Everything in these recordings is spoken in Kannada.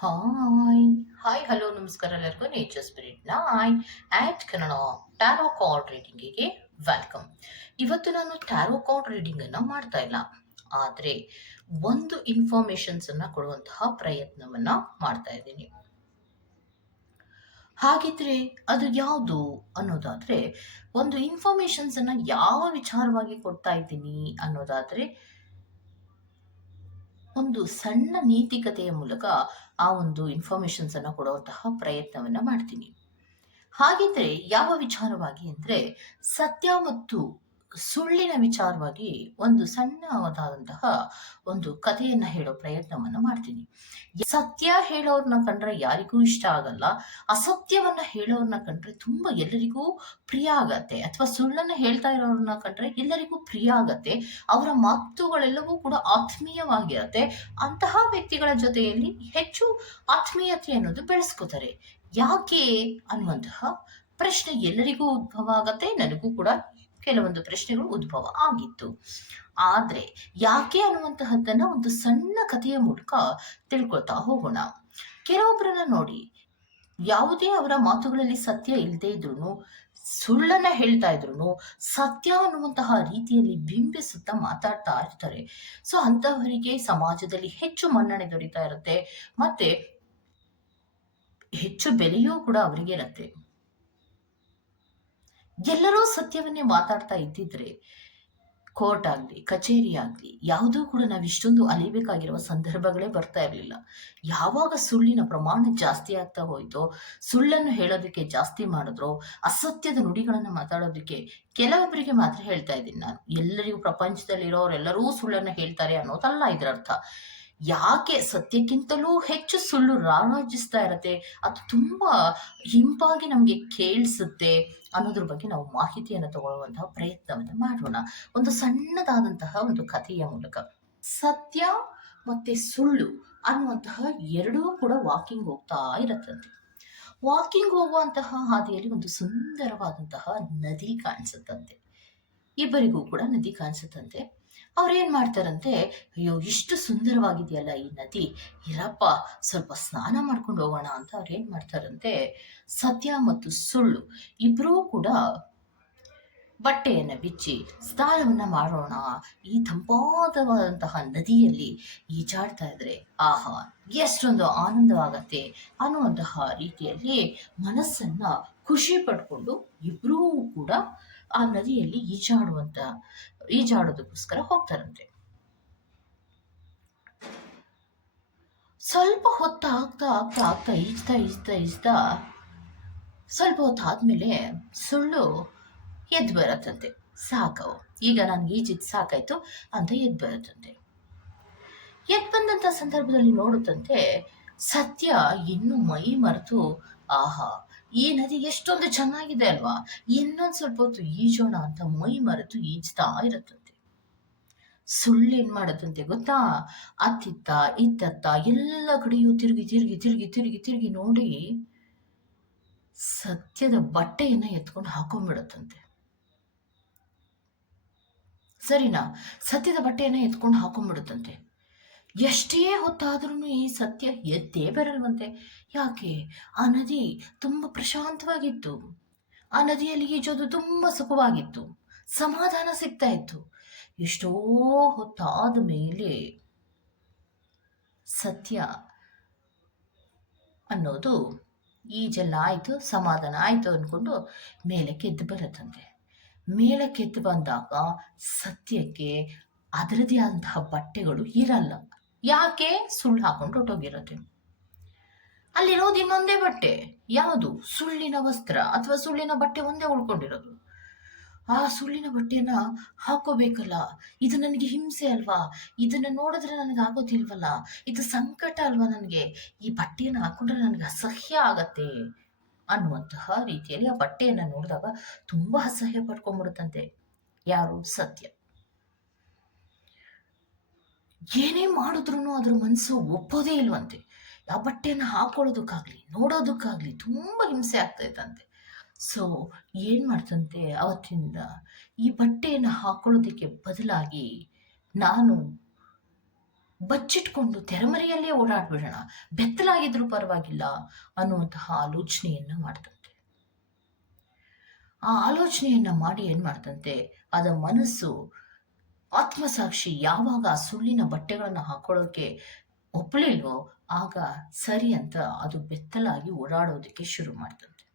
ಹಾಯ್ ಹಾಯ್ ಹಲೋ ನಮಸ್ಕಾರ ಎಲ್ಲರಿಗೂ. ನೇಚರ್ ಸ್ಪಿರಿಟ್ ನಾಯ್ ಆ್ಯಟ್ ಕನ್ನಡ ಟ್ಯಾರೋ ಕಾರ್ಡ್ ರೀಡಿಂಗಿಗೆ ವೆಲ್ಕಮ್ ಇವತ್ತು ನಾನು ಟ್ಯಾರೋ ಕಾರ್ಡ್ ರೀಡಿಂಗನ್ನು ಮಾಡ್ತಾ ಇಲ್ಲ. ಆದರೆ ಒಂದು ಇನ್ಫಾರ್ಮೇಷನ್ಸನ್ನು ಕೊಡುವಂತಹ ಪ್ರಯತ್ನವನ್ನು ಮಾಡ್ತಾ ಇದ್ದೀನಿ. ಹಾಗಿದ್ರೆ ಅದು ಯಾವುದು ಅನ್ನೋದಾದರೆ, ಒಂದು ಇನ್ಫಾರ್ಮೇಷನ್ಸನ್ನು ಯಾವ ವಿಚಾರವಾಗಿ ಕೊಡ್ತಾ ಇದ್ದೀನಿ ಅನ್ನೋದಾದರೆ ಒಂದು ಸಣ್ಣ ನೀತಿಕತೆಯ ಮೂಲಕ ಆ ಒಂದು ಇನ್ಫಾರ್ಮೇಶನ್ಸ್ ಅನ್ನು ಕೊಡುವಂತಹ ಪ್ರಯತ್ನವನ್ನ ಮಾಡ್ತೀನಿ. ಹಾಗಿದ್ರೆ ಯಾವ ವಿಚಾರವಾಗಿ ಅಂದ್ರೆ ಸತ್ಯ ಮತ್ತು ಸುಳ್ಳಿನ ವಿಚಾರವಾಗಿ ಒಂದು ಸಣ್ಣದಾದಂತಹ ಒಂದು ಕಥೆಯನ್ನ ಹೇಳೋ ಪ್ರಯತ್ನವನ್ನ ಮಾಡ್ತೀನಿ. ಸತ್ಯ ಹೇಳೋರ್ನ ಕಂಡ್ರೆ ಯಾರಿಗೂ ಇಷ್ಟ ಆಗಲ್ಲ. ಅಸತ್ಯವನ್ನ ಹೇಳೋರ್ನ ಕಂಡ್ರೆ ತುಂಬಾ ಎಲ್ಲರಿಗೂ ಪ್ರಿಯ ಆಗತ್ತೆ. ಅಥವಾ ಸುಳ್ಳನ್ನ ಹೇಳ್ತಾ ಇರೋರ್ನ ಕಂಡ್ರೆ ಎಲ್ಲರಿಗೂ ಪ್ರಿಯ ಆಗತ್ತೆ. ಅವರ ಮಾತುಗಳೆಲ್ಲವೂ ಕೂಡ ಆತ್ಮೀಯವಾಗಿರತ್ತೆ. ಅಂತಹ ವ್ಯಕ್ತಿಗಳ ಜೊತೆಯಲ್ಲಿ ಹೆಚ್ಚು ಆತ್ಮೀಯತೆ ಅನ್ನೋದು ಬೆಳೆಸ್ಕೋತಾರೆ. ಯಾಕೆ ಅನ್ನುವಂತಹ ಪ್ರಶ್ನೆ ಎಲ್ಲರಿಗೂ ಉದ್ಭವ ಆಗತ್ತೆ, ನನಗೂ ಕೂಡ ಕೆಲವೊಂದು ಪ್ರಶ್ನೆಗಳು ಉದ್ಭವ ಆಗಿತ್ತು. ಆದ್ರೆ ಯಾಕೆ ಅನ್ನುವಂತಹದ್ದನ್ನ ಒಂದು ಸಣ್ಣ ಕಥೆಯ ಮೂಲಕ ತಿಳ್ಕೊಳ್ತಾ ಹೋಗೋಣ. ಕೆಲವೊಬ್ಬರನ್ನ ನೋಡಿ ಯಾವುದೇ ಅವರ ಮಾತುಗಳಲ್ಲಿ ಸತ್ಯ ಇಲ್ಲದೆ ಇದ್ರು ಸುಳ್ಳನ್ನ ಹೇಳ್ತಾ ಇದ್ರು ಸತ್ಯ ಅನ್ನುವಂತಹ ರೀತಿಯಲ್ಲಿ ಬಿಂಬಿಸುತ್ತಾ ಮಾತಾಡ್ತಾ ಇರ್ತಾರೆ. ಸೊ ಅಂತಹವರಿಗೆ ಸಮಾಜದಲ್ಲಿ ಹೆಚ್ಚು ಮನ್ನಣೆ ದೊರೀತಾ ಇರುತ್ತೆ. ಮತ್ತೆ ಹೆಚ್ಚು ಬೆಲೆಯೂ ಕೂಡ ಅವರಿಗೆ ಇರತ್ತೆ. ಎಲ್ಲರೂ ಸತ್ಯವನ್ನೇ ಮಾತಾಡ್ತಾ ಇದ್ದಿದ್ರೆ ಕೋರ್ಟ್ ಆಗಲಿ, ಕಚೇರಿ ಆಗಲಿ, ಯಾವುದೂ ಕೂಡ ನಾವು ಇಷ್ಟೊಂದು ಅಲಿಬೇಕಾಗಿರುವ ಸಂದರ್ಭಗಳೇ ಬರ್ತಾ ಇರಲಿಲ್ಲ. ಯಾವಾಗ ಸುಳ್ಳಿನ ಪ್ರಮಾಣ ಜಾಸ್ತಿ ಆಗ್ತಾ ಹೋಯ್ತೋ, ಸುಳ್ಳನ್ನು ಹೇಳೋದಕ್ಕೆ ಜಾಸ್ತಿ ಮಾಡಿದ್ರೋ, ಅಸತ್ಯದ ನುಡಿಗಳನ್ನು ಮಾತಾಡೋದಕ್ಕೆ ಕೆಲವೊಬ್ಬರಿಗೆ ಮಾತ್ರ ಹೇಳ್ತಾ ಇದ್ದೀನಿ ನಾನು. ಎಲ್ಲರಿಗೂ ಪ್ರಪಂಚದಲ್ಲಿರೋರೆಲ್ಲರೂ ಸುಳ್ಳನ್ನು ಹೇಳ್ತಾರೆ ಅನ್ನೋದಲ್ಲ ಇದರ ಅರ್ಥ ಯಾಕೆ ಸತ್ಯಕ್ಕಿಂತಲೂ ಹೆಚ್ಚು ಸುಳ್ಳು ರಾರಾಜಿಸ್ತಾ ಇರತ್ತೆ? ಅದು ತುಂಬಾ ಹಿಂಪಾಗಿ ನಮಗೆ ಕೇಳಿಸುತ್ತೆ ಅನ್ನೋದ್ರ ಬಗ್ಗೆ ನಾವು ಮಾಹಿತಿಯನ್ನು ತಗೊಳ್ಳುವಂತಹ ಪ್ರಯತ್ನವನ್ನು ಮಾಡೋಣ. ಒಂದು ಸಣ್ಣದಾದಂತಹ ಒಂದು ಕಥೆಯ ಮೂಲಕ. ಸತ್ಯ ಮತ್ತೆ ಸುಳ್ಳು ಅನ್ನುವಂತಹ ಎರಡೂ ಕೂಡ ವಾಕಿಂಗ್ ಹೋಗ್ತಾ ಇರತ್ತಂತೆ. ವಾಕಿಂಗ್ ಹೋಗುವಂತಹ ಹಾದಿಯಲ್ಲಿ ಒಂದು ಸುಂದರವಾದಂತಹ ನದಿ ಕಾಣಿಸುತ್ತಂತೆ. ಇಬ್ಬರಿಗೂ ಕೂಡ ನದಿ ಕಾಣಿಸುತ್ತಂತೆ. ಅವ್ರೇನ್ ಮಾಡ್ತಾರಂತೆ, ಅಯ್ಯೋ, ಇಷ್ಟು ಸುಂದರವಾಗಿದೆಯಲ್ಲ ಈ ನದಿ, ಇರಪ್ಪ, ಸ್ವಲ್ಪ ಸ್ನಾನ ಮಾಡ್ಕೊಂಡು ಹೋಗೋಣ ಅಂತ ಅವ್ರು ಏನ್ ಮಾಡ್ತಾರಂತೆ, ಸತ್ಯ ಮತ್ತು ಸುಳ್ಳು ಇಬ್ಬರೂ ಕೂಡ ಬಟ್ಟೆಯನ್ನ ಬಿಚ್ಚಿ ಸ್ನಾನವನ್ನ ಮಾಡೋಣ, ಈ ತಂಪಾದವಾದಂತಹ ನದಿಯಲ್ಲಿ ಈಜಾಡ್ತಾ ಇದ್ರೆ ಆಹಾ, ಎಷ್ಟೊಂದು ಆನಂದವಾಗತ್ತೆ ಅನ್ನುವಂತಹ ರೀತಿಯಲ್ಲಿ ಮನಸ್ಸನ್ನ ಖುಷಿ ಪಡ್ಕೊಂಡು ಇಬ್ಬರೂ ಕೂಡ ಆ ನದಿಯಲ್ಲಿ ಈಜಾಡುವಂತ, ಈಜಾಡೋದಕ್ಕೋಸ್ಕರ ಹೋಗ್ತಾರಂತೆ. ಸ್ವಲ್ಪ ಹೊತ್ತು ಆಗ್ತಾ ಆಗ್ತಾ ಆಗ್ತಾ ಈಜ್ತಾ ಈಜ್ತಾ ಈಜ್ತಾ ಸ್ವಲ್ಪ ಹೊತ್ತು ಆದ್ಮೇಲೆ ಸುಳ್ಳು ಎದ್ದು ಬರತ್ತಂತೆ. ಸಾಕು ಈಗ ನಾನು ಈಜಿದ್ ಸಾಕಾಯ್ತು ಅಂತ ಎದ್ದು ಬರುತ್ತಂತೆ. ಎದ್ದು ಬಂದಂತ ಸಂದರ್ಭದಲ್ಲಿ ನೋಡುತ್ತಂತೆ ಸತ್ಯ ಇನ್ನು ಮೈ ಮರೆತು ಆಹಾ ಈ ನದಿ ಎಷ್ಟೊಂದು ಚೆನ್ನಾಗಿದೆ ಅಲ್ವಾ? ಇನ್ನೊಂದ್ ಸ್ವಲ್ಪ ಹೊತ್ತು ಈಜೋಣ ಅಂತ ಮೈ ಮರೆತು ಈಜ್ತಾ ಇರುತ್ತಂತೆ. ಸುಳ್ಳೇನ್ ಮಾಡತ್ತಂತೆ ಗೊತ್ತಾ? ಅತ್ತಿತ್ತ, ಇತ್ತತ್ತ ಎಲ್ಲ ಕಡೆಯೂ ತಿರುಗಿ ತಿರುಗಿ ತಿರುಗಿ ತಿರುಗಿ ತಿರುಗಿ ನೋಡಿ ಸತ್ಯದ ಬಟ್ಟೆಯನ್ನ ಎತ್ಕೊಂಡು ಹಾಕೊಂಡ್ಬಿಡತ್ತಂತೆ ಸರಿನಾ? ಸತ್ಯದ ಬಟ್ಟೆಯನ್ನ ಎತ್ಕೊಂಡು ಹಾಕೊಂಡ್ಬಿಡುತ್ತಂತೆ ಎಷ್ಟೇ ಹೊತ್ತಾದ್ರೂ ಈ ಸತ್ಯ ಎದ್ದೇ ಬರಲ್ವಂತೆ. ಯಾಕೆ? ಆ ನದಿ ತುಂಬ ಪ್ರಶಾಂತವಾಗಿತ್ತು. ಆ ನದಿಯಲ್ಲಿ ಈಜೋದು ತುಂಬ ಸುಖವಾಗಿತ್ತು. ಸಮಾಧಾನ ಸಿಗ್ತಾ ಇತ್ತು. ಎಷ್ಟೋ ಹೊತ್ತಾದ ಮೇಲೆ ಸತ್ಯ ಅನ್ನೋದು ಈಜೆಲ್ಲ ಆಯಿತು, ಸಮಾಧಾನ ಆಯ್ತು ಅಂದ್ಕೊಂಡು ಮೇಲೆ ಕೆದ್ದು ಬರುತ್ತಂತೆ. ಮೇಲೆ ಎದ್ದು ಬಂದಾಗ ಸತ್ಯಕ್ಕೆ ಅದರದೇ ಆದಂತಹ ಬಟ್ಟೆಗಳು ಇರಲ್ಲ. ಯಾಕೆ ಸುಳ್ಳು ಹಾಕೊಂಡು ಹೊಟ್ಟೋಗಿರುತ್ತೆ ಅಲ್ಲಿರೋದು ಇನ್ನೊಂದೇ ಬಟ್ಟೆ. ಯಾವುದು? ಸುಳ್ಳಿನ ವಸ್ತ್ರ ಅಥವಾ ಸುಳ್ಳಿನ ಬಟ್ಟೆ ಒಂದೇ ಉಳ್ಕೊಂಡಿರೋದು. ಆ ಸುಳ್ಳಿನ ಬಟ್ಟೆನ ಹಾಕೋಬೇಕಲ್ಲ. ಇದು ನನಗೆ ಹಿಂಸೆ ಅಲ್ವಾ? ಇದನ್ನ ನೋಡಿದ್ರೆ ನನಗೆ ಆಗೋದಿಲ್ವಲ್ಲ? ಇದು ಸಂಕಟ ಅಲ್ವಾ ನನಗೆ? ಈ ಬಟ್ಟೆಯನ್ನು ಹಾಕೊಂಡ್ರೆ ನನಗೆ ಅಸಹ್ಯ ಆಗತ್ತೆ ಅನ್ನುವಂತಹ ರೀತಿಯಲ್ಲಿ ಆ ಬಟ್ಟೆಯನ್ನ ನೋಡಿದಾಗ ತುಂಬಾ ಅಸಹ್ಯ ಪಡ್ಕೊಂಡ್ಬಿಡುತ್ತಂತೆ ಯಾರು? ಸತ್ಯ. ಏನೇ ಮಾಡಿದ್ರು ಅದ್ರ ಮನಸ್ಸು ಒಪ್ಪೋದೇ ಇಲ್ವಂತೆ. ಯಾವ ಬಟ್ಟೆಯನ್ನು ಹಾಕೊಳ್ಳೋದಕ್ಕಾಗ್ಲಿ, ನೋಡೋದಕ್ಕಾಗ್ಲಿ ತುಂಬ ಹಿಂಸೆ ಆಗ್ತೈತಂತೆ ಸೊ ಏನ್ ಮಾಡ್ತಂತೆ? ಅವತ್ತಿಂದ ಈ ಬಟ್ಟೆಯನ್ನು ಹಾಕೊಳ್ಳೋದಕ್ಕೆ ಬದಲಾಗಿ ನಾನು ಬಚ್ಚಿಟ್ಕೊಂಡು ತೆರೆಮರೆಯಲ್ಲೇ ಓಡಾಡ್ಬಿಡೋಣ, ಬೆತ್ತಲಾಗಿದ್ರೂ ಪರವಾಗಿಲ್ಲ ಅನ್ನುವಂತಹ ಆಲೋಚನೆಯನ್ನ ಮಾಡ್ತಂತೆ. ಆ ಆಲೋಚನೆಯನ್ನ ಮಾಡಿ ಏನ್ ಮಾಡ್ತಂತೆ? ಅದ ಮನಸ್ಸು ಆತ್ಮಸಾಕ್ಷಿ ಯಾವಾಗ ಸುಳ್ಳಿನ ಬಟ್ಟೆಗಳನ್ನು ಹಾಕೊಳ್ಳೋಕೆ ಒಪ್ಪಲಿಲ್ವೋ, ಆಗ ಸರಿ ಅಂತ ಅದು ಬೆತ್ತಲಾಗಿ ಓಡಾಡೋದಕ್ಕೆ ಶುರು ಮಾಡ್ತಂತೆ.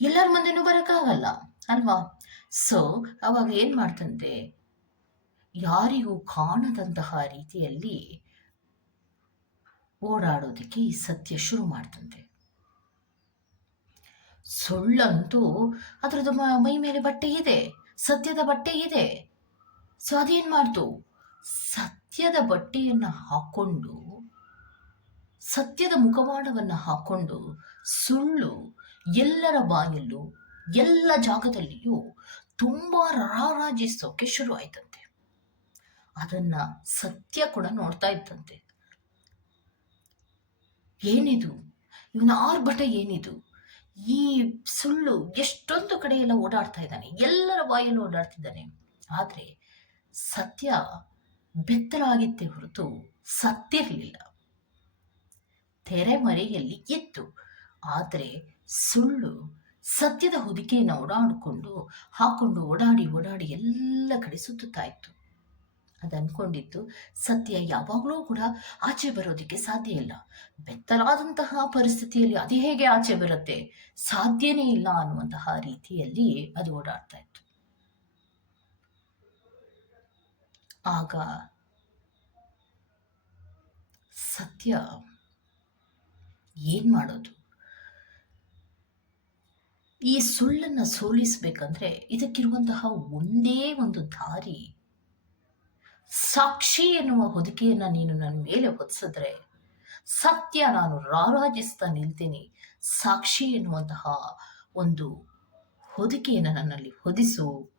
ಎಲ್ಲರ ಮುಂದೆನೂ ಬರೋಕ್ಕಾಗಲ್ಲ, ಅಲ್ವಾ? ಸೊ ಅವಾಗ ಏನ್ ಮಾಡ್ತಂತೆ? ಯಾರಿಗೂ ಕಾಣದಂತಹ ರೀತಿಯಲ್ಲಿ ಓಡಾಡೋದಕ್ಕೆ ಈ ಸತ್ಯ ಶುರು ಮಾಡ್ತಂತೆ. ಸುಳ್ಳಂತೂ ಅದರದ್ದು ಮ- ಮೇಲೆ ಬಟ್ಟೆ ಇದೆ, ಸತ್ಯದ ಬಟ್ಟೆ ಇದೆ. ಸೊ ಅದೇನು ಮಾಡ್ತು ಸತ್ಯದ ಬಟ್ಟೆಯನ್ನು ಹಾಕ್ಕೊಂಡು ಸತ್ಯದ ಮುಖವಾಡವನ್ನು ಹಾಕ್ಕೊಂಡು ಸುಳ್ಳು ಎಲ್ಲರ ಬಾಯಲ್ಲೂ, ಎಲ್ಲ ಜಾಗದಲ್ಲಿಯೂ ತುಂಬ ರಾರಾಜಿಸೋಕೆ ಶುರು ಆಯ್ತಂತೆ. ಅದನ್ನ ಸತ್ಯ ಕೂಡ ನೋಡ್ತಾ ಇತ್ತಂತೆ ಏನಿದು? ಇವನ ಆರ್ಭಟ ಏನಿದು? ಈ ಸುಳ್ಳು ಎಷ್ಟೊಂದು ಕಡೆಯೆಲ್ಲ ಓಡಾಡ್ತಾ ಇದ್ದಾನೆ, ಎಲ್ಲರ ಬಾಯಲ್ಲೂ ಓಡಾಡ್ತಿದ್ದಾನೆ. ಆದ್ರೆ ಸತ್ಯ ಬೆತ್ತಲಾಗಿತ್ತೇ ಹೊರತು ಸತ್ತಿರಲಿಲ್ಲ ತೆರೆಮರೆಯಲ್ಲಿ ಇತ್ತು ಆದರೆ ಸುಳ್ಳು ಸತ್ಯದ ಹೊದಿಕೆಯನ್ನು ಓಡಾಡಿಕೊಂಡು, ಹಾಕೊಂಡು ಓಡಾಡಿ ಓಡಾಡಿ ಎಲ್ಲ ಕಡೆ ಸುತ್ತುತ್ತಾ ಇತ್ತು ಅದು ಸತ್ಯ ಯಾವಾಗಲೂ ಕೂಡ ಆಚೆ ಬರೋದಕ್ಕೆ ಸಾಧ್ಯ ಇಲ್ಲ. ಬೆತ್ತಲಾದಂತಹ ಪರಿಸ್ಥಿತಿಯಲ್ಲಿ ಅದು ಹೇಗೆ ಆಚೆ ಬರುತ್ತೆ? ಸಾಧ್ಯನೇ ಇಲ್ಲ ಅನ್ನುವಂತಹ ರೀತಿಯಲ್ಲಿ ಅದು ಓಡಾಡ್ತಾ ಇತ್ತು ಆಗ ಸತ್ಯ ಏನ್ ಮಾಡೋದು? ಈ ಸುಳ್ಳನ್ನ ಸೋಲಿಸ್ಬೇಕಂದ್ರೆ ಇದಕ್ಕಿರುವಂತಹ ಒಂದೇ ಒಂದು ದಾರಿ. ಸಾಕ್ಷಿ ಎನ್ನುವ ಹೊದಿಕೆಯನ್ನ ನೀನು ನನ್ನ ಮೇಲೆ ಹೊತ್ಸಿದ್ರೆ ಸತ್ಯ ನಾನು ರಾರಾಜಿಸ್ತಾ ನಿಲ್ತೀನಿ. ಸಾಕ್ಷಿ ಎನ್ನುವಂತಹ ಒಂದು ಹೊದಿಕೆಯನ್ನು ನನ್ನಲ್ಲಿ ಹೊದಿಸು.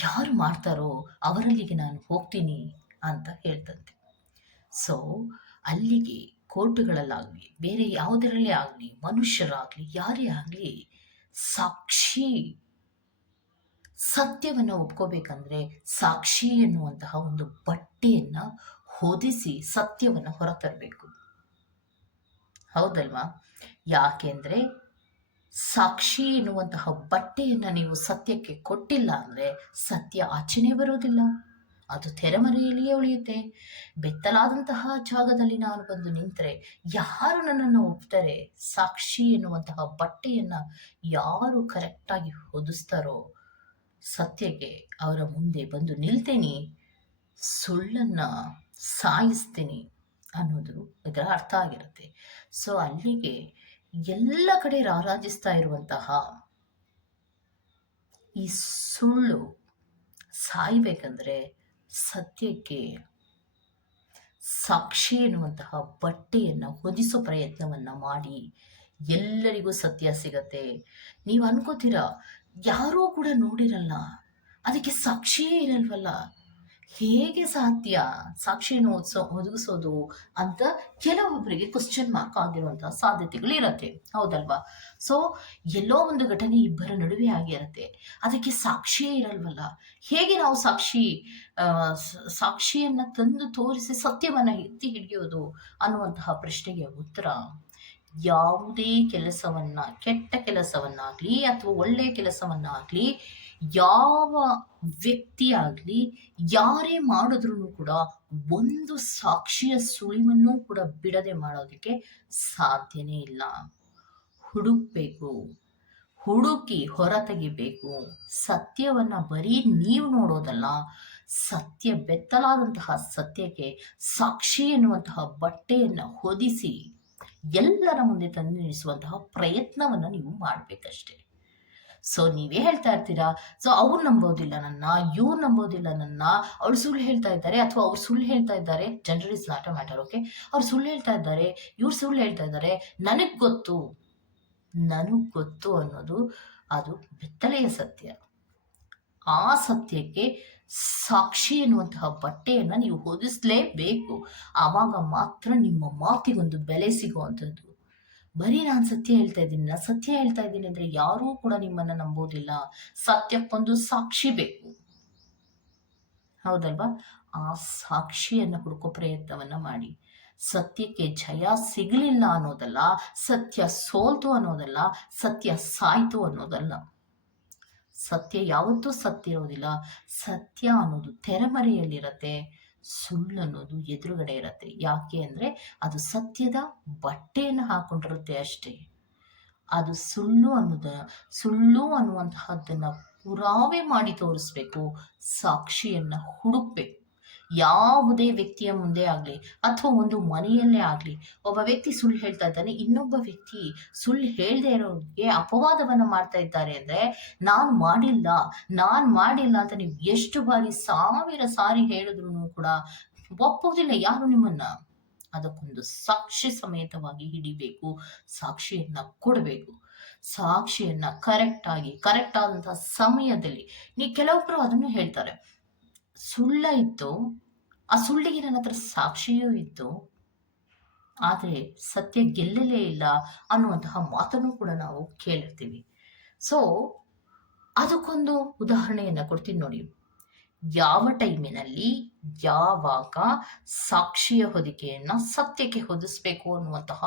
ಯಾರು ಮಾಡ್ತಾರೋ ಅವರಲ್ಲಿಗೆ ನಾನು ಹೋಗ್ತೀನಿ ಅಂತ ಹೇಳ್ತಂತೆ. ಸೊ ಅಲ್ಲಿಗೆ ಕೋರ್ಟ್ಗಳಲ್ಲಾಗಲಿ, ಬೇರೆ ಯಾವುದರಲ್ಲೇ ಆಗಲಿ, ಮನುಷ್ಯರಾಗಲಿ, ಯಾರೇ ಆಗಲಿ ಸಾಕ್ಷಿ, ಸತ್ಯವನ್ನು ಒಪ್ಕೋಬೇಕಂದ್ರೆ ಸಾಕ್ಷಿ ಎನ್ನುವಂತಹ ಒಂದು ಬಟ್ಟೆಯನ್ನು ಹೊದಿಸಿ ಸತ್ಯವನ್ನು ಹೊರತರಬೇಕು. ಹೌದಲ್ವಾ? ಯಾಕೆಂದ್ರೆ ಸಾಕ್ಷಿ ಎನ್ನುವಂತಹ ಬಟ್ಟೆಯನ್ನ ನೀವು ಸತ್ಯಕ್ಕೆ ಕೊಟ್ಟಿಲ್ಲ ಅಂದರೆ ಸತ್ಯ ಆಚೆನೆ ಬರೋದಿಲ್ಲ ಅದು ತೆರೆಮರೆಯಲ್ಲಿಯೇ ಉಳಿಯುತ್ತೆ. ಬೆತ್ತಲಾದಂತಹ ಜಾಗದಲ್ಲಿ ನಾನು ಬಂದು ನಿಂತರೆ ಯಾರು ನನ್ನನ್ನು ಒಪ್ತಾರೆ? ಸಾಕ್ಷಿ ಎನ್ನುವಂತಹ ಬಟ್ಟೆಯನ್ನ ಯಾರು ಕರೆಕ್ಟಾಗಿ ಹೊದಿಸ್ತಾರೋ? ಸತ್ಯಕ್ಕೆ ಅವರ ಮುಂದೆ ಬಂದು ನಿಲ್ತೇನೆ, ಸುಳ್ಳನ್ನ ಸಾಯಿಸ್ತೀನಿ ಅನ್ನೋದು ಇದರ ಅರ್ಥ ಆಗಿರುತ್ತೆ. ಸೊ ಅಲ್ಲಿಗೆ ಎಲ್ಲ ಕಡೆ ರಾರಾಜಿಸ್ತಾ ಇರುವಂತಹ ಈ ಸುಳ್ಳು ಸಾಯ್ಬೇಕಂದ್ರೆ ಸತ್ಯಕ್ಕೆ ಸಾಕ್ಷಿ ಎನ್ನುವಂತಹ ಬಟ್ಟೆಯನ್ನು ಹೊದಿಸೋ ಪ್ರಯತ್ನವನ್ನ ಮಾಡಿ ಎಲ್ಲರಿಗೂ ಸತ್ಯ ಸಿಗತ್ತೆ. ನೀವು ಅನ್ಕೋತೀರಾ? ಯಾರೂ ಕೂಡ ನೋಡಿರಲ್ಲ. ಅದಕ್ಕೆ ಸಾಕ್ಷಿಯೇ ಇರಲ್ವಲ್ಲ. ಹೇಗೆ ಸಾಧ್ಯ ಸಾಕ್ಷಿಯನ್ನು ಓದಿಸೋ ಒದಗಿಸೋದು ಅಂತ ಕೆಲವೊಬ್ಬರಿಗೆ ಕ್ವಶನ್ ಮಾರ್ಕ್ ಆಗಿರುವಂತಹ ಸಾಧ್ಯತೆಗಳು ಇರುತ್ತೆ. ಹೌದಲ್ವಾ? ಸೊ ಎಲ್ಲೋ ಒಂದು ಘಟನೆ ಇಬ್ಬರ ನಡುವೆ ಆಗಿರುತ್ತೆ. ಅದಕ್ಕೆ ಸಾಕ್ಷಿಯೇ ಇರಲ್ವಲ್ಲ. ಹೇಗೆ ನಾವು ಸಾಕ್ಷಿ ಸಾಕ್ಷಿಯನ್ನ ತಂದು ತೋರಿಸಿ ಸತ್ಯವನ್ನ ಎತ್ತಿ ಹಿಡಿಯೋದು ಅನ್ನುವಂತಹ ಪ್ರಶ್ನೆಗೆ ಉತ್ತರ, ಯಾವುದೇ ಕೆಲಸವನ್ನ, ಕೆಟ್ಟ ಕೆಲಸವನ್ನಾಗ್ಲಿ ಅಥವಾ ಒಳ್ಳೆಯ ಕೆಲಸವನ್ನಾಗ್ಲಿ ಯಾವ ವ್ಯಕ್ತಿ ಆಗಲಿ, ಯಾರೇ ಮಾಡಿದ್ರು ಕೂಡ ಒಂದು ಸಾಕ್ಷಿಯ ಸುಳಿವನ್ನು ಕೂಡ ಬಿಡದೆ ಮಾಡೋದಕ್ಕೆ ಸಾಧ್ಯನೇ ಇಲ್ಲ. ಹುಡುಕ್ಬೇಕು, ಹುಡುಕಿ ಹೊರ ತೆಗಿಬೇಕು. ಸತ್ಯವನ್ನ ಬರೀ ನೀವು ನೋಡೋದಲ್ಲ, ಸತ್ಯ ಬೆತ್ತಲಾದಂತಹ ಸತ್ಯಕ್ಕೆ ಸಾಕ್ಷಿ ಎನ್ನುವಂತಹ ಬಟ್ಟೆಯನ್ನು ಹೊದಿಸಿ ಎಲ್ಲರ ಮುಂದೆ ತಂದು ನಿಲ್ಲಿಸುವಂತಹ ಪ್ರಯತ್ನವನ್ನ ನೀವು ಮಾಡ್ಬೇಕಷ್ಟೇ. ಸೊ ನೀವೇ ಹೇಳ್ತಾ ಇರ್ತೀರಾ? ಸೊ ಅವ್ರು ನಂಬೋದಿಲ್ಲ ನನ್ನ, ಇವ್ರು ನಂಬೋದಿಲ್ಲ ನನ್ನ. ಅವ್ರು ಸುಳ್ಳು ಹೇಳ್ತಾ ಇದ್ದಾರೆ ಅಥವಾ ಅವ್ರು ಸುಳ್ಳು ಹೇಳ್ತಾ ಇದ್ದಾರೆ general is not a matter okay ಅವ್ರು ಸುಳ್ಳು ಹೇಳ್ತಾ ಇದ್ದಾರೆ, ಇವ್ರು ಸುಳ್ಳು ಹೇಳ್ತಾ ಇದ್ದಾರೆ, ನನಗೆ ಗೊತ್ತು. ನನಗೆ ಗೊತ್ತು ಅನ್ನೋದು ಅದು ಬೆತ್ತಲೆಯ ಸತ್ಯ. ಆ ಸತ್ಯಕ್ಕೆ ಸಾಕ್ಷಿ ಎನ್ನುವಂತಹ ಬಟ್ಟೆಯನ್ನು ನೀವು ಹೊದಿಸ್ಲೇಬೇಕು. ಆವಾಗ ಮಾತ್ರ ನಿಮ್ಮ ಮಾತಿಗೊಂದು ಬೆಲೆ ಸಿಗುವಂಥದ್ದು. ಬರೀ ನಾನು ಸತ್ಯ ಹೇಳ್ತಾ ಇದ್ದೀನಿ. ನಾನು ಸತ್ಯ ಹೇಳ್ತಾ ಇದ್ದೀನಿ ಅಂದರೆ ಯಾರೂ ಕೂಡ ನಿಮ್ಮನ್ನ ನಂಬೋದಿಲ್ಲ. ಸತ್ಯಕ್ಕೊಂದು ಸಾಕ್ಷಿ ಬೇಕು. ಹೌದಲ್ವಾ? ಆ ಸಾಕ್ಷಿಯನ್ನು ಹುಡುಕೋ ಪ್ರಯತ್ನವನ್ನ ಮಾಡಿ. ಸತ್ಯಕ್ಕೆ ಜಯ ಸಿಗಲಿಲ್ಲ ಅನ್ನೋದಲ್ಲ, ಸತ್ಯ ಸೋಲ್ತು ಅನ್ನೋದಲ್ಲ, ಸತ್ಯ ಸಾಯ್ತು ಅನ್ನೋದಲ್ಲ. ಸತ್ಯ ಯಾವತ್ತೂ ಸತ್ಯ ಇರೋದಿಲ್ಲ. ಸತ್ಯ ಅನ್ನೋದು ತೆರೆಮರೆಯಲ್ಲಿರತ್ತೆ. ಸುಳ್ಳು ಅನ್ನೋದು ಎದುರುಗಡೆ ಇರತ್ತೆ. ಯಾಕೆ ಅಂದ್ರೆ ಅದು ಸತ್ಯದ ಬಟ್ಟೆಯನ್ನು ಹಾಕೊಂಡಿರುತ್ತೆ ಅಷ್ಟೇ. ಅದು ಸುಳ್ಳು ಅನ್ನೋದ, ಸುಳ್ಳು ಅನ್ನುವಂತಹದ್ದನ್ನು ಪುರಾವೆ ಮಾಡಿ ತೋರಿಸ್ಬೇಕು, ಸಾಕ್ಷಿಯನ್ನ ಹುಡುಕ್ಬೇಕು. ಯಾವುದೇ ವ್ಯಕ್ತಿಯ ಮುಂದೆ ಆಗಲಿ ಅಥವಾ ಒಂದು ಮನೆಯಲ್ಲೇ ಆಗಲಿ, ಒಬ್ಬ ವ್ಯಕ್ತಿ ಸುಳ್ಳು ಹೇಳ್ತಾ ಇದ್ದಾನೆ, ಇನ್ನೊಬ್ಬ ವ್ಯಕ್ತಿ ಸುಳ್ಳು ಹೇಳದೆ ಇರೋರಿಗೆ ಅಪವಾದವನ್ನ ಮಾಡ್ತಾ ಇದ್ದಾರೆ ಅಂದ್ರೆ, ನಾನು ಮಾಡಿಲ್ಲ ನಾನು ಮಾಡಿಲ್ಲ ಅಂತ ನೀವು ಎಷ್ಟು ಬಾರಿ ಸಾವಿರ ಸಾರಿ ಹೇಳಿದ್ರು ಕೂಡ ಒಪ್ಪೋದಿಲ್ಲ ಯಾರು ನಿಮ್ಮನ್ನ. ಅದಕ್ಕೊಂದು ಸಾಕ್ಷಿ ಸಮೇತವಾಗಿ ಹಿಡಿಬೇಕು, ಸಾಕ್ಷಿಯನ್ನ ಕೊಡಬೇಕು. ಸಾಕ್ಷಿಯನ್ನ ಕರೆಕ್ಟ್ ಆಗಿ ಕರೆಕ್ಟ್ ಆದಂತಹ ಸಮಯದಲ್ಲಿ, ನೀ ಕೆಲವೊಬ್ರು ಅದನ್ನು ಹೇಳ್ತಾರೆ. ಸುಳ್ಳ ಇತ್ತು ಆ ಸುಳ್ಳಿಗೆ ನನ್ನ ಹತ್ರ ಸಾಕ್ಷಿಯೂ ಇತ್ತು. ಆದರೆ ಸತ್ಯ ಗೆಲ್ಲಲೇ ಇಲ್ಲ ಅನ್ನುವಂತಹ ಮಾತನ್ನು ಕೂಡ ನಾವು ಕೇಳಿರ್ತೀವಿ. ಸೊ ಅದಕ್ಕೊಂದು ಉದಾಹರಣೆಯನ್ನು ಕೊಡ್ತೀನಿ ನೋಡಿ. ಯಾವ ಟೈಮಿನಲ್ಲಿ ಯಾವಾಗ ಸಾಕ್ಷಿಯ ಹೊದಿಕೆಯನ್ನ ಸತ್ಯಕ್ಕೆ ಹೊದಿಸ್ಬೇಕು ಅನ್ನುವಂತಹ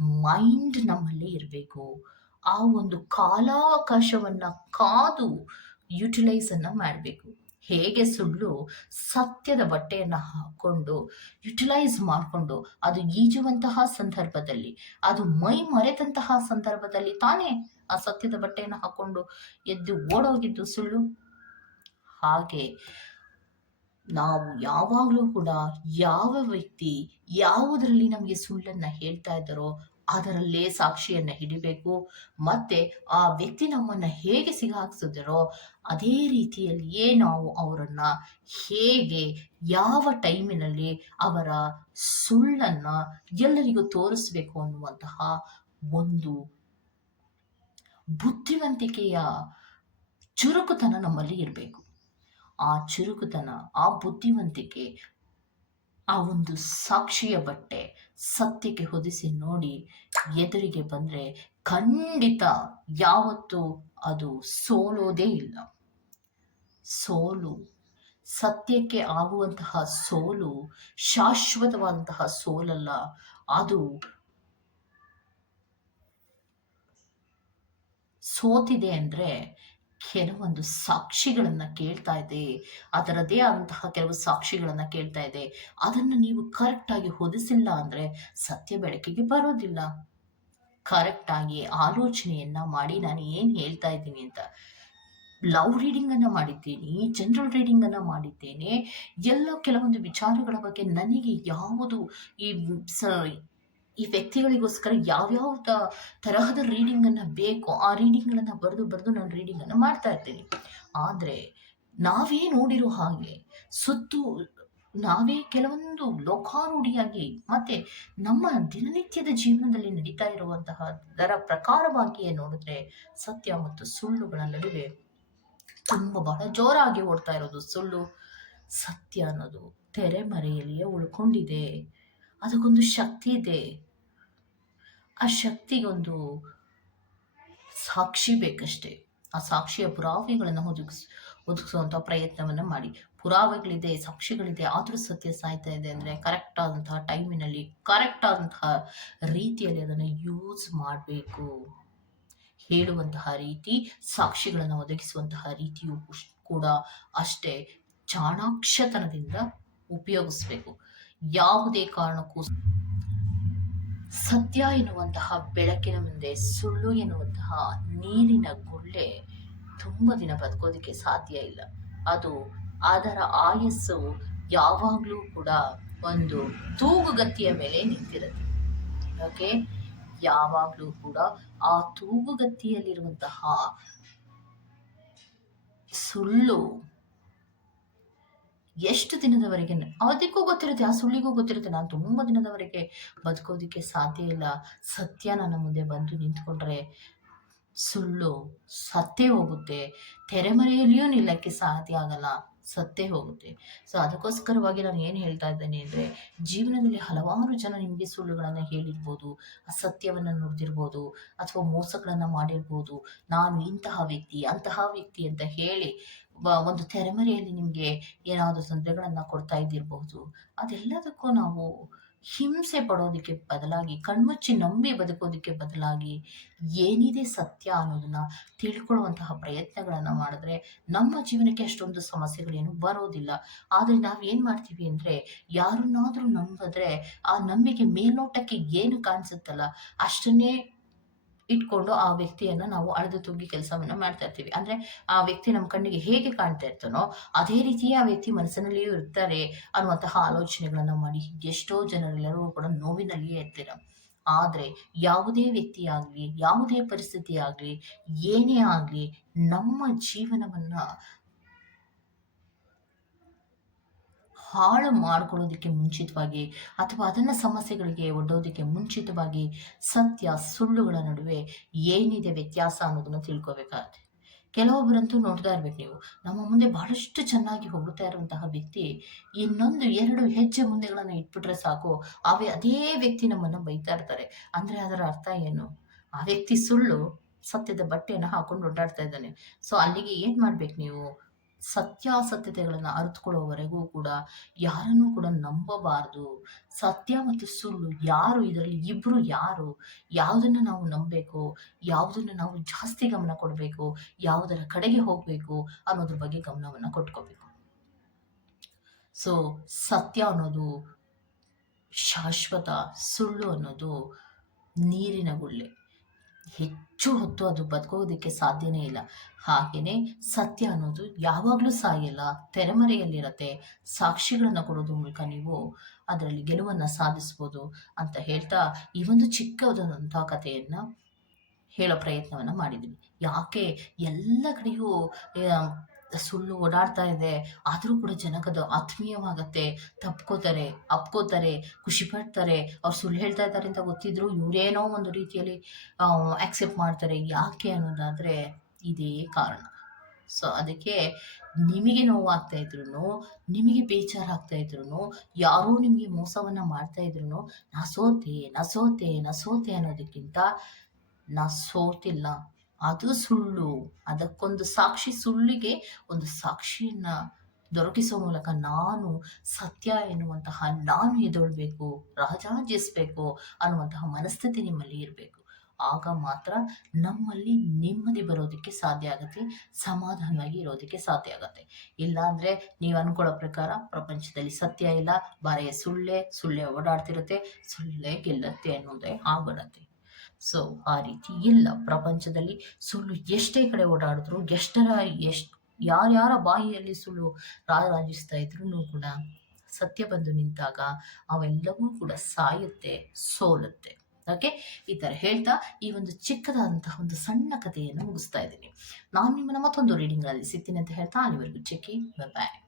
ಮೈಂಡ್ ನಮ್ಮಲ್ಲಿ ಇರಬೇಕು. ಆ ಒಂದು ಕಾಲಾವಕಾಶವನ್ನ ಕಾದು ಯುಟಿಲೈಸ್ ಅನ್ನ ಮಾಡಬೇಕು. ಹೇಗೆ ಸುಳ್ಳು ಸತ್ಯದ ಬಟ್ಟೆಯನ್ನು ಹಾಕ್ಕೊಂಡು ಯುಟಿಲೈಸ್ ಮಾಡಿಕೊಂಡು ಅದು ಈಜುವಂತಹ ಸಂದರ್ಭದಲ್ಲಿ, ಅದು ಮೈ ಮರೆತಂತಹ ಸಂದರ್ಭದಲ್ಲಿ ತಾನೇ ಆ ಸತ್ಯದ ಬಟ್ಟೆಯನ್ನು ಹಾಕೊಂಡು ಎದ್ದು ಓಡೋಗಿದ್ದು ಸುಳ್ಳು? ಹಾಗೆ ನಾವು ಯಾವಾಗಲೂ ಕೂಡ ಯಾವ ವ್ಯಕ್ತಿ ಯಾವುದರಲ್ಲಿ ನಮಗೆ ಸುಳ್ಳನ್ನ ಹೇಳ್ತಾ ಇದ್ದಾರೋ ಅದರಲ್ಲೇ ಸಾಕ್ಷಿಯನ್ನ ಹಿಡಿಬೇಕು. ಮತ್ತೆ ಆ ವ್ಯಕ್ತಿ ನಮ್ಮನ್ನ ಹೇಗೆ ಸಿಗಾಕ್ಸಿದ್ರೋ ಅದೇ ರೀತಿಯಲ್ಲಿಯೇ ನಾವು ಅವರನ್ನ ಹೇಗೆ, ಯಾವ ಟೈಮಿನಲ್ಲಿ ಅವರ ಸುಳ್ಳನ್ನ ಎಲ್ಲರಿಗೂ ತೋರಿಸ್ಬೇಕು ಅನ್ನುವಂತಹ ಒಂದು ಬುದ್ಧಿವಂತಿಕೆಯ ಚುರುಕುತನ ನಮ್ಮಲ್ಲಿ ಇರಬೇಕು. ಆ ಚುರುಕುತನ, ಆ ಬುದ್ಧಿವಂತಿಕೆ ಆ ಒಂದು ಸಾಕ್ಷಿಯ ಬಟ್ಟೆ ಸತ್ಯಕ್ಕೆ ಹೊದಿಸಿ ನೋಡಿ ಎದುರಿಗೆ ಬಂದ್ರೆ ಖಂಡಿತ ಯಾವತ್ತೂ ಅದು ಸೋಲೋದೇ ಇಲ್ಲ. ಸೋಲು, ಸತ್ಯಕ್ಕೆ ಆಗುವಂತಹ ಸೋಲು, ಶಾಶ್ವತವಾದಂತಹ ಸೋಲಲ್ಲ, ಅದು ಸೋತಿದೆ ಅಂದ್ರೆ ಕೆಲವೊಂದು ಸಾಕ್ಷಿಗಳನ್ನ ಕೇಳ್ತಾ ಇದೆ, ಅದರದೇ ಆದಂತಹ ಕೆಲವು ಸಾಕ್ಷಿಗಳನ್ನ ಕೇಳ್ತಾ ಇದೆ. ಅದನ್ನ ನೀವು ಕರೆಕ್ಟ್ ಆಗಿ ಹೊದಿಸಿಲ್ಲ ಅಂದ್ರೆ ಸತ್ಯ ಬೆಳಕಿಗೆ ಬರೋದಿಲ್ಲ. ಕರೆಕ್ಟ್ ಆಗಿ ಆಲೋಚನೆಯನ್ನ ಮಾಡಿ ನಾನು ಏನ್ ಹೇಳ್ತಾ ಇದ್ದೀನಿ ಅಂತ. ಲವ್ ರೀಡಿಂಗ್ ಅನ್ನ ಮಾಡಿದ್ದೀನಿ ಜನರಲ್ ರೀಡಿಂಗ್ ಅನ್ನ ಮಾಡಿದ್ದೇನೆ. ಎಲ್ಲ ಕೆಲವೊಂದು ವಿಚಾರಗಳ ಬಗ್ಗೆ ನನಗೆ ಯಾವುದು ಈ ಈ ವ್ಯಕ್ತಿಗಳಿಗೋಸ್ಕರ ಯಾವ್ಯಾವ ತರಹದ ರೀಡಿಂಗನ್ನು ಬೇಕೋ ಆ ರೀಡಿಂಗ್ಗಳನ್ನು ಬರೆದು ಬರೆದು ನಾನು ರೀಡಿಂಗನ್ನು ಮಾಡ್ತಾ ಇರ್ತೀನಿ. ಆದರೆ ನಾವೇ ನೋಡಿರೋ ಹಾಗೆ ಸುತ್ತು, ನಾವೇ ಕೆಲವೊಂದು ಲೋಕಾರೂಢಿಯಾಗಿ ಮತ್ತೆ ನಮ್ಮ ದಿನನಿತ್ಯದ ಜೀವನದಲ್ಲಿ ನಡೀತಾ ಇರುವಂತಹ ದರ ಪ್ರಕಾರವಾಗಿಯೇ ನೋಡಿದ್ರೆ ಸತ್ಯ ಮತ್ತು ಸುಳ್ಳುಗಳ ನಡುವೆ ತುಂಬ ಬಹಳ ಜೋರಾಗಿ ಓಡ್ತಾ ಇರೋದು ಸುಳ್ಳು, ಸತ್ಯ ಅನ್ನೋದು ತೆರೆಮರೆಯಲ್ಲಿಯೇ ಉಳ್ಕೊಂಡಿದೆ. ಅದಕ್ಕೊಂದು ಶಕ್ತಿ ಇದೆ. ಆ ಶಕ್ತಿಗೊಂದು ಸಾಕ್ಷಿ ಬೇಕಷ್ಟೇ. ಆ ಸಾಕ್ಷಿಯ ಪುರಾವೆಗಳನ್ನು ಒದಗಿಸ್ ಒದಗಿಸುವಂಥ ಪ್ರಯತ್ನವನ್ನ ಮಾಡಿ. ಪುರಾವೆಗಳಿದೆ, ಸಾಕ್ಷಿಗಳಿದೆ, ಆದರೂ ಸತ್ಯ ಸಾಯ್ತಾ ಇದೆ ಅಂದರೆ ಕರೆಕ್ಟ್ ಆದಂತಹ ಟೈಮಿನಲ್ಲಿ ಕರೆಕ್ಟ್ ಆದಂತಹ ರೀತಿಯಲ್ಲಿ ಅದನ್ನು ಯೂಸ್ ಮಾಡಬೇಕು. ಹೇಳುವಂತಹ ರೀತಿ, ಸಾಕ್ಷಿಗಳನ್ನು ಒದಗಿಸುವಂತಹ ರೀತಿಯು ಕೂಡ ಅಷ್ಟೇ ಚಾಣಾಕ್ಷತನದಿಂದ ಉಪಯೋಗಿಸ್ಬೇಕು. ಯಾವುದೇ ಕಾರಣಕ್ಕೂ ಸತ್ಯ ಎನ್ನುವಂತಹ ಬೆಳಕಿನ ಮುಂದೆ, ಸುಳ್ಳು ಎನ್ನುವಂತಹ ನೀರಿನ ಗುಳ್ಳೆ ತುಂಬ ದಿನ ಬದುಕೋದಕ್ಕೆ ಸಾಧ್ಯ ಇಲ್ಲ. ಅದು ಅದರ ಆಯಸ್ಸು ಯಾವಾಗಲೂ ಕೂಡ ಒಂದು ತೂಗುಗತ್ತಿಯ ಮೇಲೆ ನಿಂತಿರುತ್ತೆ. ಓಕೆ? ಯಾವಾಗಲೂ ಕೂಡ ಆ ತೂಗುಗತ್ತಿಯಲ್ಲಿರುವಂತಹ ಸುಳ್ಳು ಎಷ್ಟು ದಿನದವರೆಗೆ ಅದಕ್ಕೂ ಗೊತ್ತಿರುತ್ತೆ, ಆ ಸುಳ್ಳಿಗೂ ಗೊತ್ತಿರುತ್ತೆ. ನಾನು ತುಂಬ ದಿನದವರೆಗೆ ಬದುಕೋದಿಕ್ಕೆ ಸಾಧ್ಯ ಇಲ್ಲ. ಸತ್ಯ ನನ್ನ ಮುಂದೆ ಬಂದು ನಿಂತ್ಕೊಂಡ್ರೆ ಸುಳ್ಳು ಸತ್ತೇ ಹೋಗುತ್ತೆ. ತೆರೆಮರೆಯಲ್ಲಿಯೂ ನಿಲ್ಲಕ್ಕೆ ಸಾಧ್ಯ ಆಗಲ್ಲ, ಸತ್ತೇ ಹೋಗುತ್ತೆ. ಸೊ ಅದಕ್ಕೋಸ್ಕರವಾಗಿ ನಾನು ಏನು ಹೇಳ್ತಾ ಇದ್ದೇನೆ ಅಂದರೆ, ಜೀವನದಲ್ಲಿ ಹಲವಾರು ಜನ ನಿಮಗೆ ಸುಳ್ಳುಗಳನ್ನು ಹೇಳಿರ್ಬೋದು, ಅಸತ್ಯವನ್ನು ನುಡಿದಿರ್ಬೋದು, ಅಥವಾ ಮೋಸಗಳನ್ನು ಮಾಡಿರ್ಬೋದು. ನಾನು ಇಂತಹ ವ್ಯಕ್ತಿ, ಅಂತಹ ವ್ಯಕ್ತಿ ಅಂತ ಹೇಳಿ ಒಂದು ತೆರೆಮರೆಯಲ್ಲಿ ನಿಮಗೆ ಏನಾದರೂ ತೊಂದರೆಗಳನ್ನು ಕೊಡ್ತಾ ಇದ್ದಿರಬಹುದು. ಅದೆಲ್ಲದಕ್ಕೂ ನಾವು ಹಿಂಸೆ ಪಡೋದಕ್ಕೆ ಬದಲಾಗಿ, ಕಣ್ಮುಚ್ಚಿ ನಂಬಿ ಬದುಕೋದಕ್ಕೆ ಬದಲಾಗಿ, ಏನಿದೆ ಸತ್ಯ ಅನ್ನೋದನ್ನ ತಿಳ್ಕೊಳ್ಳುವಂತಹ ಪ್ರಯತ್ನಗಳನ್ನು ಮಾಡಿದ್ರೆ, ನಮ್ಮ ಜೀವನಕ್ಕೆ ಅಷ್ಟೊಂದು ಸಮಸ್ಯೆಗಳೇನು ಬರೋದಿಲ್ಲ. ಆದರೆ ನಾವು ಏನು ಮಾಡ್ತೀವಿ ಅಂದ್ರೆ, ಯಾರನ್ನಾದರೂ ನಂಬಿದ್ರೆ, ಆ ನಂಬಿಕೆ ಮೇಲ್ನೋಟಕ್ಕೆ ಏನು ಕಾಣಿಸುತ್ತಲ್ಲ, ಅಷ್ಟನ್ನೇ ಇಟ್ಕೊಂಡು ಆ ವ್ಯಕ್ತಿಯನ್ನ ನಾವು ಅಳೆದು ತೂಗಿ ಕೆಲಸವನ್ನ ಮಾಡ್ತಾ ಇರ್ತೀವಿ. ಅಂದ್ರೆ ಆ ವ್ಯಕ್ತಿ ನಮ್ಮ ಕಣ್ಣಿಗೆ ಹೇಗೆ ಕಾಣ್ತಾ ಇರ್ತಾನೋ, ಅದೇ ರೀತಿ ಆ ವ್ಯಕ್ತಿ ಮನಸ್ಸಿನಲ್ಲಿಯೂ ಇರ್ತಾರೆ ಅನ್ನುವಂತಹ ಆಲೋಚನೆಗಳನ್ನ ಮಾಡಿ ಎಷ್ಟೋ ಜನರೆಲ್ಲರೂ ಕೂಡ ನೋವಿನಲ್ಲಿಯೇ ಇರ್ತೀರ. ಆದ್ರೆ ಯಾವುದೇ ವ್ಯಕ್ತಿಯಾಗ್ಲಿ, ಯಾವುದೇ ಪರಿಸ್ಥಿತಿ ಆಗ್ಲಿ, ಏನೇ ಆಗ್ಲಿ ನಮ್ಮ ಜೀವನವನ್ನ ಹಾಳು ಮಾಡ್ಕೊಳ್ಳೋದಕ್ಕೆ ಮುಂಚಿತವಾಗಿ ಅಥವಾ ಅದನ್ನು ಸಮಸ್ಯೆಗಳಿಗೆ ಒಡ್ಡೋದಕ್ಕೆ ಮುಂಚಿತವಾಗಿ ಸತ್ಯ, ಸುಳ್ಳುಗಳ ನಡುವೆ ಏನಿದೆ ವ್ಯತ್ಯಾಸ ಅನ್ನೋದನ್ನು ತಿಳ್ಕೋಬೇಕಾಗುತ್ತೆ ಕೆಲವೊಬ್ಬರಂತೂ ನೋಡ್ತಾ ಇರ್ಬೇಕು ನೀವು. ನಮ್ಮ ಮುಂದೆ ಬಹಳಷ್ಟು ಚೆನ್ನಾಗಿ ಹೋಗುತ್ತಾ ಇರುವಂತಹ ವ್ಯಕ್ತಿ, ಇನ್ನೊಂದು ಎರಡು ಹೆಜ್ಜೆ ಮುಂದೆಗಳನ್ನು ಇಟ್ಬಿಟ್ರೆ ಸಾಕು, ಅವೇ ಅದೇ ವ್ಯಕ್ತಿ ನಮ್ಮನ್ನು ಬೈತಾ ಇರ್ತಾರೆ. ಅಂದ್ರೆ ಅದರ ಅರ್ಥ ಏನು? ಆ ವ್ಯಕ್ತಿ ಸುಳ್ಳು, ಸತ್ಯದ ಬಟ್ಟೆಯನ್ನು ಹಾಕೊಂಡು ಓಡಾಡ್ತಾ ಇದ್ದಾನೆ. ಸೊ ಅಲ್ಲಿಗೆ ಏನ್ ಮಾಡ್ಬೇಕು ನೀವು? ಸತ್ಯಾಸತ್ಯತೆಗಳನ್ನ ಅರಿತುಕೊಳ್ಳೋವರೆಗೂ ಕೂಡ ಯಾರನ್ನೂ ಕೂಡ ನಂಬಬಾರದು. ಸತ್ಯ ಮತ್ತು ಸುಳ್ಳು ಯಾರು ಇದರಲ್ಲಿ ಇಬ್ರು ಯಾರು? ಯಾವುದನ್ನು ನಾವು ನಂಬಬೇಕು? ಯಾವುದನ್ನು ನಾವು ಜಾಸ್ತಿ ಗಮನ ಕೊಡಬೇಕು? ಯಾವುದರ ಕಡೆಗೆ ಹೋಗಬೇಕು ಅನ್ನೋದ್ರ ಬಗ್ಗೆ ಗಮನವನ್ನು ಕೊಟ್ಕೋಬೇಕು. ಸೊ ಸತ್ಯ ಅನ್ನೋದು ಶಾಶ್ವತ, ಸುಳ್ಳು ಅನ್ನೋದು ನೀರಿನ ಗುಳ್ಳೆ. ಹೆಚ್ಚು ಹೊತ್ತು ಅದು ಬದುಕೋದಕ್ಕೆ ಸಾಧ್ಯನೇ ಇಲ್ಲ. ಹಾಗೇನೆ ಸತ್ಯ ಅನ್ನೋದು ಯಾವಾಗ್ಲೂ ಸಾಯಲ್ಲ, ತೆರೆಮರೆಯಲ್ಲಿರತ್ತೆ. ಸಾಕ್ಷಿಗಳನ್ನ ಕೊಡೋದ್ರ ಮೂಲಕ ನೀವು ಅದರಲ್ಲಿ ಗೆಲುವನ್ನ ಸಾಧಿಸ್ಬೋದು ಅಂತ ಹೇಳ್ತಾ, ಈ ಒಂದು ಚಿಕ್ಕದಾದಂಥ ಕಥೆಯನ್ನ ಹೇಳೋ ಪ್ರಯತ್ನವನ್ನ ಮಾಡಿದ್ವಿ ಯಾಕೆ ಎಲ್ಲ ಕಡೆಯೂ ಸುಳ್ಳು ಓಡಾಡ್ತಾ ಇದೆ. ಆದರೂ ಕೂಡ ಜನಕದು ಆತ್ಮೀಯವಾಗತ್ತೆ. ತಪ್ಕೋತಾರೆ, ಅಪ್ಕೋತಾರೆ, ಖುಷಿಪಡ್ತಾರೆ. ಅವ್ರು ಸುಳ್ಳು ಹೇಳ್ತಾ ಇದ್ದಾರೆ ಅಂತ ಗೊತ್ತಿದ್ರು ಇವರೇನೋ ಒಂದು ರೀತಿಯಲ್ಲಿ ಆಕ್ಸೆಪ್ಟ್ ಮಾಡ್ತಾರೆ. ಯಾಕೆ ಅನ್ನೋದಾದ್ರೆ ಇದೇ ಕಾರಣ. ಸೊ ಅದಕ್ಕೆ ನಿಮಗೆ ನೋವಾಗ್ತಾ ಇದ್ರು ನಿಮಗೆ ಬೇಜಾರಾಗ್ತಾ ಇದ್ರು ಯಾರೋ ನಿಮಗೆ ಮೋಸವನ್ನ ಮಾಡ್ತಾ ಇದ್ರು ನಾ ಸೋತೆ, ನಾ ಅನ್ನೋದಕ್ಕಿಂತ ನಾ ಸೋತಿಲ್ಲ. ಅದು ಸುಳ್ಳು. ಅದಕ್ಕೊಂದು ಸಾಕ್ಷಿ ಸುಳ್ಳಿಗೆ ಒಂದು ಸಾಕ್ಷಿಯನ್ನ ದೊರಕಿಸೋ ಮೂಲಕ ನಾನು ಸತ್ಯ ಎನ್ನುವಂತಹ ನಾನು ಎದೊಳ್ಬೇಕು ರಾಜಾಜಿಸ್ಬೇಕು ಅನ್ನುವಂತಹ ಮನಸ್ಥಿತಿ ನಿಮ್ಮಲ್ಲಿ ಇರಬೇಕು ಆಗ ಮಾತ್ರ ನಮ್ಮಲ್ಲಿ ನೆಮ್ಮದಿ ಬರೋದಕ್ಕೆ ಸಾಧ್ಯ ಆಗುತ್ತೆ ಸಮಾಧಾನವಾಗಿ ಇರೋದಕ್ಕೆ ಸಾಧ್ಯ ಆಗತ್ತೆ. ಇಲ್ಲಾಂದ್ರೆ ನೀವು ಅನ್ಕೊಳ್ಳೋ ಪ್ರಕಾರ ಪ್ರಪಂಚದಲ್ಲಿ ಸತ್ಯ ಇಲ್ಲ, ಬರೆಯ ಸುಳ್ಳೇ, ಸುಳ್ಳೆ ಓಡಾಡ್ತಿರುತ್ತೆ, ಸುಳ್ಳೇ ಗೆಲ್ಲತ್ತೆ ಅನ್ನೋದೇ ಆಗ್ಬಿಡತ್ತೆ. ಸೊ ಆ ರೀತಿ ಇಲ್ಲ. ಪ್ರಪಂಚದಲ್ಲಿ ಸುಳ್ಳು ಎಷ್ಟೇ ಕಡೆ ಓಡಾಡಿದ್ರು, ಎಷ್ಟರ ಎಷ್ಟ್ ಯಾರ್ಯಾರ ಬಾಯಿಯಲ್ಲಿ ಸುಳ್ಳು ರಾರಾಜಿಸ್ತಾ ಇದ್ರು ಕೂಡ ಸತ್ಯ ಬಂದು ನಿಂತಾಗ ಅವೆಲ್ಲವೂ ಕೂಡ ಸಾಯುತ್ತೆ, ಸೋಲುತ್ತೆ. ಓಕೆ? ಈ ತರ ಹೇಳ್ತಾ ಈ ಒಂದು ಚಿಕ್ಕದಾದಂತಹ ಒಂದು ಸಣ್ಣ ಕಥೆಯನ್ನು ಮುಗಿಸ್ತಾ ಇದ್ದೀನಿ. ನಾನು ನಿಮ್ಮನ್ನ ಮತ್ತೊಂದು ರೀಡಿಂಗ್‌ಗಳಲ್ಲಿ ಸಿಗ್ತೀನಿ ಅಂತ ಹೇಳ್ತಾ ಅಲ್ಲಿವರೆಗೂ ಚೆಕ್ಕಿ. ಬಾಯ್.